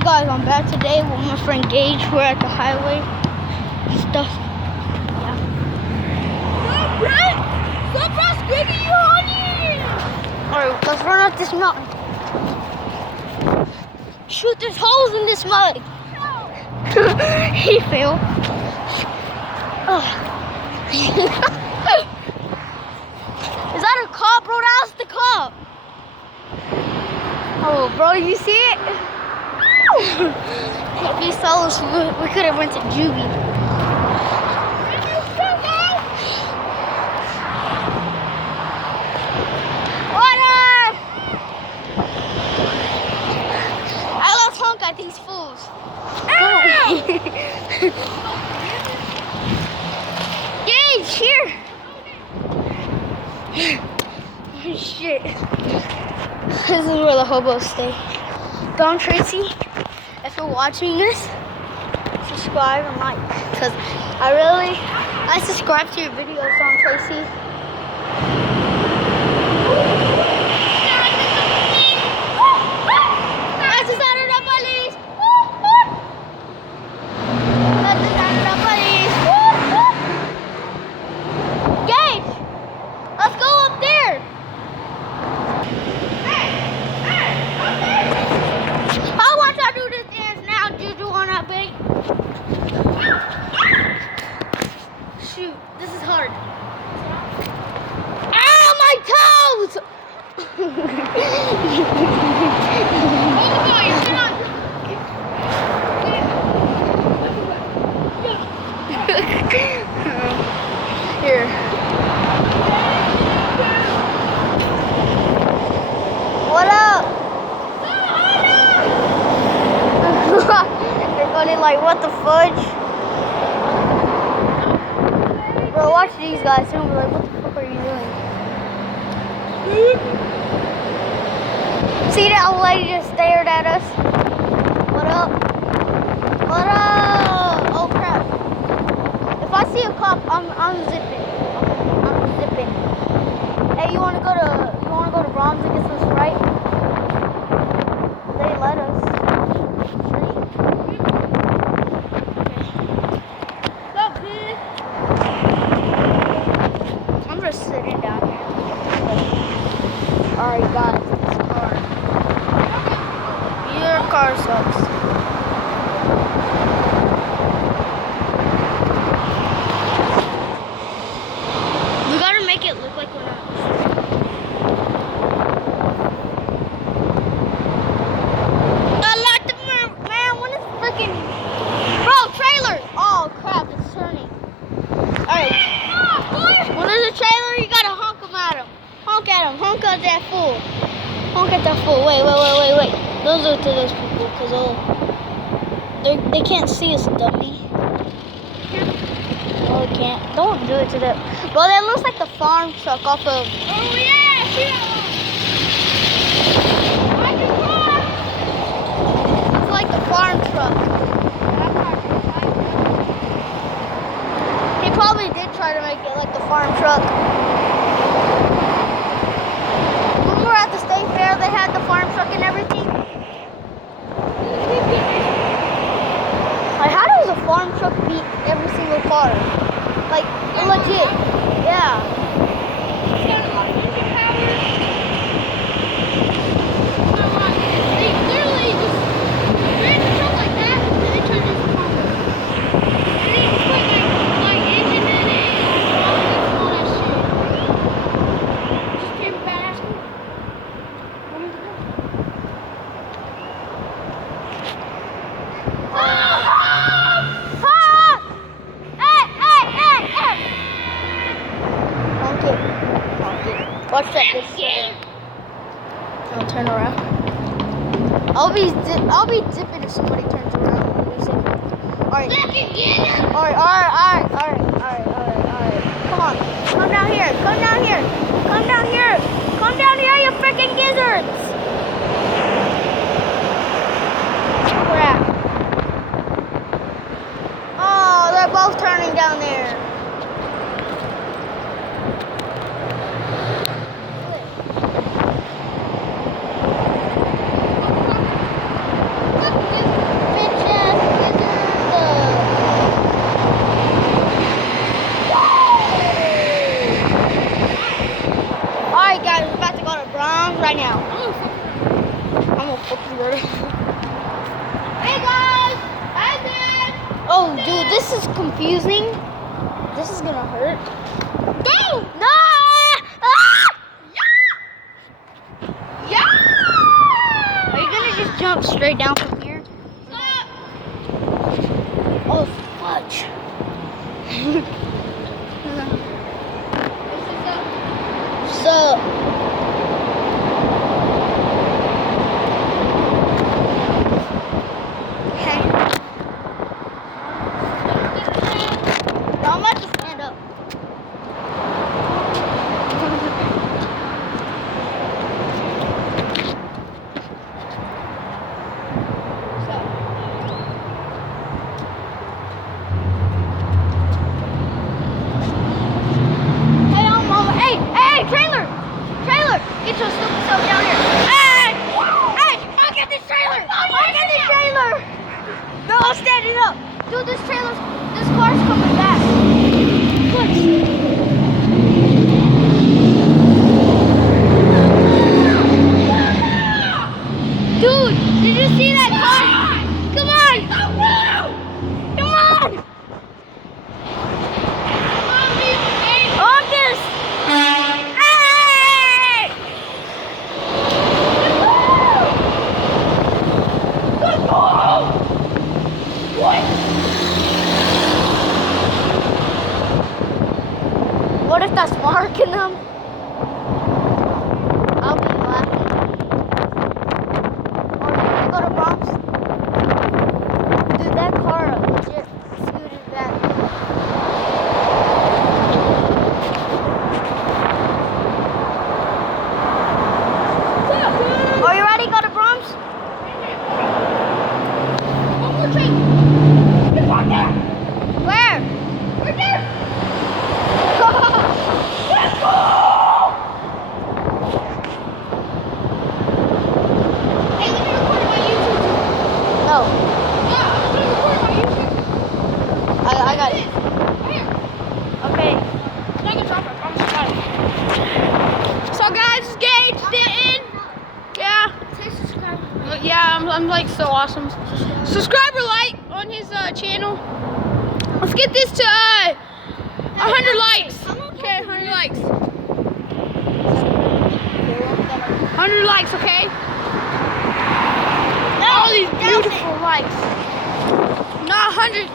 Hey guys, I'm back today with my friend Gage. We're at the highway. Stuff. Yeah. Stop squeaking, you honey! Alright, let's run up this mountain. Shoot, there's holes in this mud. He fell. Is that a cop, bro? That's the cop. Oh, bro, you see it? If you saw us, we could have went to juvie. Water! I lost honk at these fools. Gage, here. Oh, shit. This is where the hobos stay. Don Tracy, if you're watching this, subscribe and like. Because I subscribe to your videos, Don Tracy. Gage, let's go up there. I want you to do this dance now, Juju, on that bait. Shoot, this is hard. Ah, my toes! Here. What up? They're going like, what the fudge? Bro, watch these guys. They're gonna be like, what the fuck are you doing? See that old lady just stared at us? What up? What up? Oh crap. If I see a cop, I'm zipping. I'm zipping. Hey, you wanna go to Rom's and get some Sprite? They let us. I'm just sitting down here. Alright guys, this car. Your car sucks. We gotta make it look like we're not. I like the man, when it's freaking. Bro, trailer! Oh crap, it's turning. Alright. When there's a trailer, you gotta honk him at him. Honk at him. Honk at that fool. Honk at that fool. Wait. Those are to those people, because they can't see us, dummy. No, they can't. Don't do it to them. Bro, that looks like the farm truck off of... Oh yeah, see that one? It's like the farm truck. He probably did try to make it like the farm truck. When we were at the state fair, they had the farm truck and everything. Like, how does a farm truck beat every single car? Like, legit. Yeah. It's got a lot of engine power. They literally just ran the truck like that, and they turned it into a car. And they just put like engine in it and all that shit. Just came a badass car. Want me to go? Watch that this I'll turn around. I'll be zipping if somebody turns around. Alright. Alright. Come on. Come down here, you freaking gizzards! Crap. Oh, they're both turning down there. Oh, dude, this is confusing. This is gonna hurt. Go! No! Ah! Yeah! Are you gonna just jump straight down from here? Stop! Oh, fudge. So, okay. No, I'm about to stand up. Hey, mama. Hey, trailer! Trailer! Get your stupid self down here. Hey! Hey! I'll get this trailer! I'll get this trailer! No, I'm standing up. Dude, this car's coming back. Dude, did you see that car? Come on! Come on! On this! Hey! What if that's marking them? I'll be laughing. Or can we go to Bronx? Dude, that car legit scooted back. Are you ready to go to Bronx? One more trip. It's right there. Where? Right there. Let's go! Hey, let me record my YouTube. No, Yeah, I'm gonna record my YouTube. I got it. Right here. Okay. I'm not gonna drop it. I promise I got it. So guys, it's Gage, Denton. Yeah. Yeah, I'm like so awesome. Subscribe or like on his channel. Let's get this to 100 likes. Okay, 100 likes. 100 likes, okay? All these beautiful likes. Not 100.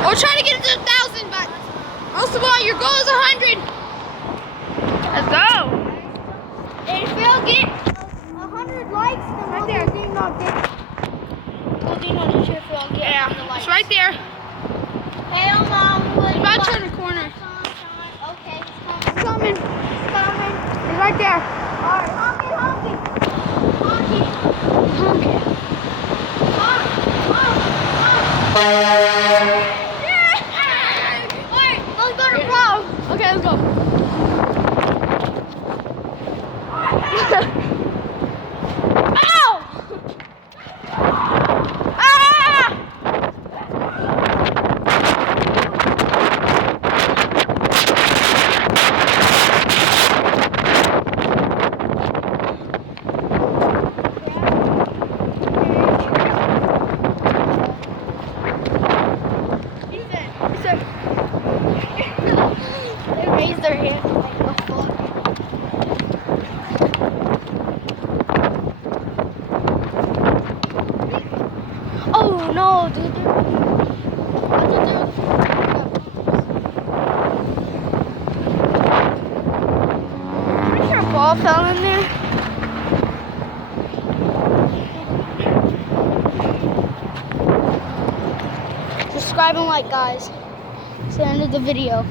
We'll try to get it to 1,000, but most of all, your goal is 100. Let's go. And if we all get 100 likes, then Right we'll there. do Ding Dong Ditch. We'll Ding Dong Ditch if we all get 100 Yeah, likes. it's right there. Hey, Mom. It's about to turn the corner. Okay, it's It's coming. coming. It's coming. It's right there. Alright, honk it, honk it. Honk it. Honk it. Honk, honk, honk. Alright, let's go to Bronx. Okay, let's go. Ow! Ah! They raised their hand like the fuck. Oh no, dude. What to do? Pretty sure a ball fell in there. Subscribe and like, guys. It's the end of the video.